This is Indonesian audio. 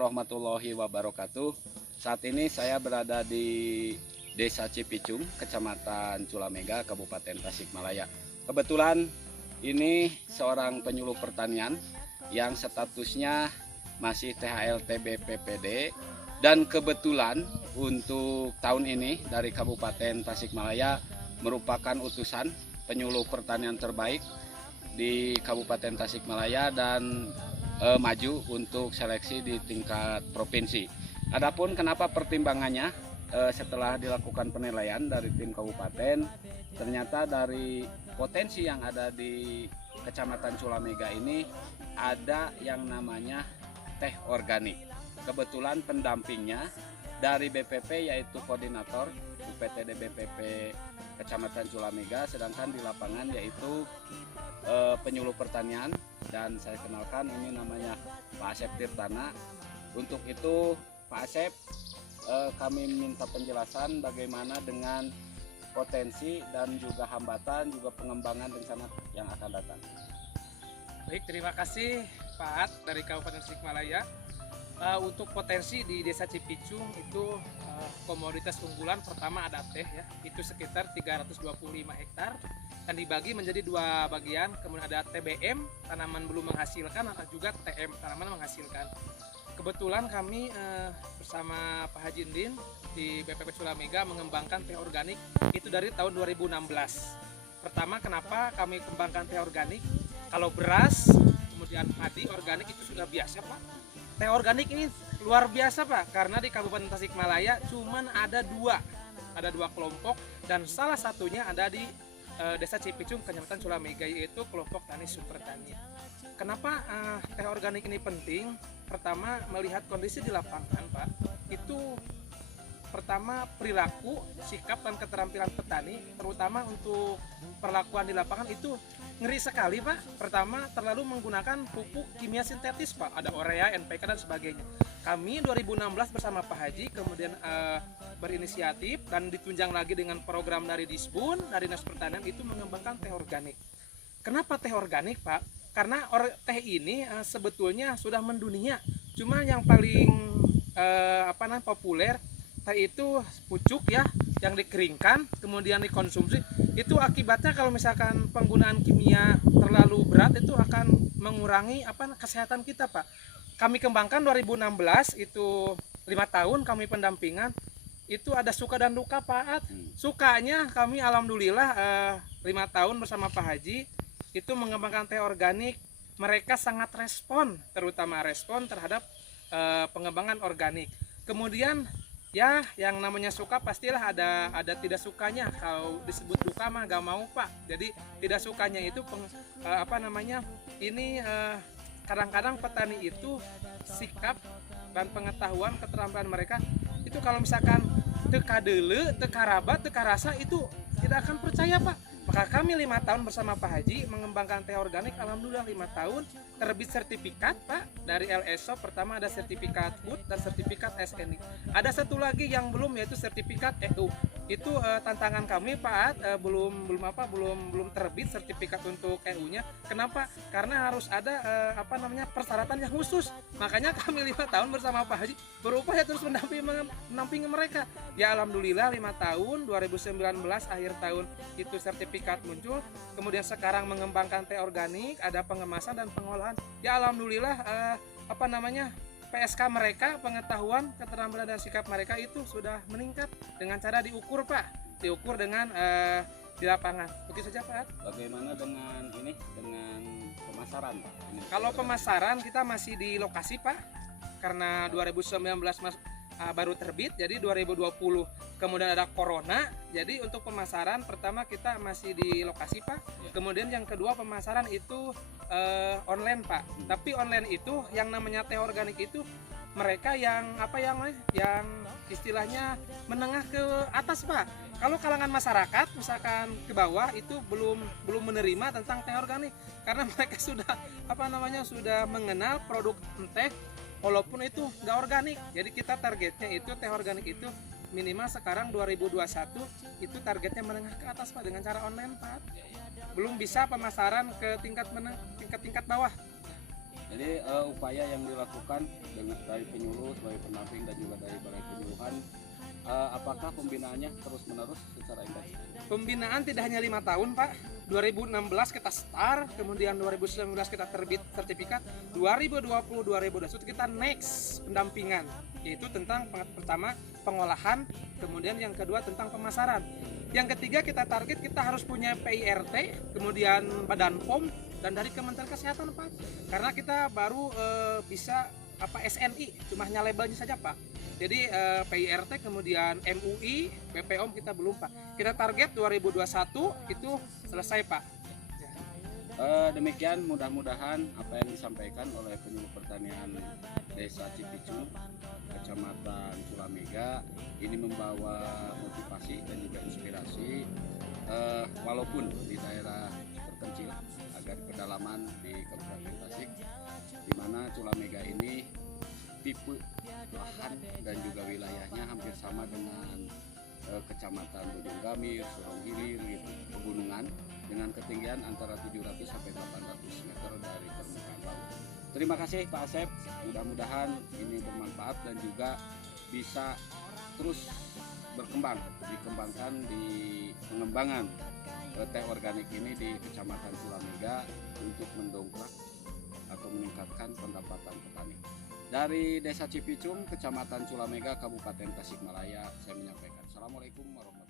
warahmatullahi wabarakatuh. Saat ini saya berada di Desa Cipicung, Kecamatan Culamega, Kabupaten Tasikmalaya. Kebetulan ini seorang penyuluh pertanian yang statusnya masih THLT BPPD, dan kebetulan untuk tahun ini dari Kabupaten Tasikmalaya merupakan utusan penyuluh pertanian terbaik di Kabupaten Tasikmalaya dan maju untuk seleksi di tingkat provinsi. Adapun kenapa pertimbangannya, setelah dilakukan penilaian dari tim kabupaten, ternyata dari potensi yang ada di Kecamatan Culamega ini ada yang namanya teh organik. Kebetulan pendampingnya dari BPP yaitu koordinator UPTD BPP Kecamatan Culamega, sedangkan di lapangan yaitu penyuluh pertanian, dan saya kenalkan ini namanya Pak Asep Tirtana. Untuk itu Pak Asep, kami minta penjelasan bagaimana dengan potensi dan juga hambatan juga pengembangan rencana yang akan datang. Baik, terima kasih Pak At dari Kabupaten Tasikmalaya. Untuk potensi di Desa Cipicung itu komoditas unggulan pertama ada teh ya, itu sekitar 325 hektar dan dibagi menjadi dua bagian. Kemudian ada TBM, tanaman belum menghasilkan, atau juga TM, tanaman menghasilkan. Kebetulan kami bersama Pak Haji Indin di BPP Culamega mengembangkan teh organik itu dari tahun 2016. Pertama, kenapa kami kembangkan teh organik? Kalau beras kemudian padi organik itu sudah biasa Pak. Teh organik ini luar biasa Pak, karena di Kabupaten Tasikmalaya cuman ada dua kelompok, dan salah satunya ada di Desa Cipicung, Kecamatan Culamega, yaitu kelompok tani super tani. Kenapa teh organik ini penting? Pertama, melihat kondisi di lapangan Pak, itu pertama perilaku, sikap dan keterampilan petani, terutama untuk perlakuan di lapangan itu ngeri sekali Pak. Pertama, terlalu menggunakan pupuk kimia sintetis Pak, ada urea, NPK dan sebagainya. Kami 2016 bersama Pak Haji kemudian berinisiatif dan ditunjang lagi dengan program dari Disbun, dari Dinas Pertanian, itu mengembangkan teh organik. Kenapa teh organik Pak? Karena teh ini sebetulnya sudah mendunia. Cuma yang paling populer teh itu pucuk ya, yang dikeringkan kemudian dikonsumsi. Itu akibatnya kalau misalkan penggunaan kimia terlalu berat itu akan mengurangi kesehatan kita Pak. Kami kembangkan 2016, itu 5 tahun kami pendampingan. Itu ada suka dan duka Pak. Sukanya kami alhamdulillah 5 tahun bersama Pak Haji itu mengembangkan teh organik. Mereka sangat respon, terutama respon terhadap pengembangan organik. Kemudian ya, yang namanya suka pastilah ada tidak sukanya. Kalau disebut duka mah gak mau Pak. Jadi tidak sukanya itu kadang-kadang petani itu sikap dan pengetahuan keterampilan mereka itu kalau misalkan teka dele, teka raba, teka rasa itu tidak akan percaya Pak. Maka kami 5 tahun bersama Pak Haji mengembangkan teh organik. Alhamdulillah 5 tahun terbit sertifikat Pak dari LSO. Pertama ada sertifikat HUT dan sertifikat SNI. Ada satu lagi yang belum, yaitu sertifikat EU. Itu tantangan kami Pak, belum terbit sertifikat untuk EU-nya. Kenapa? Karena harus ada persyaratan yang khusus. Makanya kami 5 tahun bersama Pak Haji berupaya terus mendampingi mereka. Ya alhamdulillah 5 tahun, 2019 akhir tahun itu sertifikat muncul. Kemudian sekarang mengembangkan teh organik, ada pengemasan dan pengolahan. Ya alhamdulillah PSK mereka, pengetahuan, keterampilan dan sikap mereka itu sudah meningkat dengan cara diukur Pak, diukur dengan di lapangan. Begitu saja Pak. Bagaimana dengan pemasaran Pak? Kalau pemasaran kita masih di lokasi Pak, karena 2019 baru terbit, jadi 2020 kemudian ada corona. Jadi untuk pemasaran pertama kita masih di lokasi Pak. Kemudian yang kedua pemasaran itu online Pak. Tapi online itu yang namanya teh organik itu mereka yang istilahnya menengah ke atas Pak. Kalau kalangan masyarakat misalkan ke bawah itu belum menerima tentang teh organik, karena mereka sudah sudah mengenal produk teh walaupun itu nggak organik. Jadi kita targetnya itu teh organik itu minimal sekarang 2021 itu targetnya menengah ke atas Pak, dengan cara online Pak. Belum bisa pemasaran ke tingkat bawah. Jadi upaya yang dilakukan dari penyuluh, dari pendamping dan juga dari balai penyuluhan, apakah pembinaannya terus menerus secara intensif? Pembinaan tidak hanya 5 tahun, Pak. 2016 kita start, kemudian 2019 kita terbit sertifikat, 2020-2021 kita next pendampingan, yaitu tentang pertama pengolahan, kemudian yang kedua tentang pemasaran. Yang ketiga kita target kita harus punya PIRT, kemudian Badan POM, dan dari Kementerian Kesehatan, Pak. Karena kita baru bisa SNI, cuma hanya labelnya saja, Pak. Jadi PIRT, kemudian MUI, BPOM kita belum, Pak. Kita target 2021 itu selesai, Pak. Demikian mudah-mudahan apa yang disampaikan oleh penyuluh pertanian Desa Cipicung, Kecamatan Culamega ini membawa motivasi dan juga inspirasi, walaupun di daerah terpencil agar pedalaman di Kabupaten Tasik, di mana Culamega ini tipe lahan dan juga wilayahnya hampir sama dengan Kecamatan Bojong Gamir, Sorong Hilir gitu, pegunungan dengan ketinggian antara 700 sampai 800 meter dari permukaan laut. Terima kasih Pak Asep, mudah-mudahan ini bermanfaat dan juga bisa terus dikembangkan di pengembangan teh organik ini di Kecamatan Culamega untuk mendongkrak atau meningkatkan pendapatan petani. Dari Desa Cipicung, Kecamatan Culamega, Kabupaten Tasikmalaya, saya menyampaikan Assalamualaikum warahmatullahi wabarakatuh.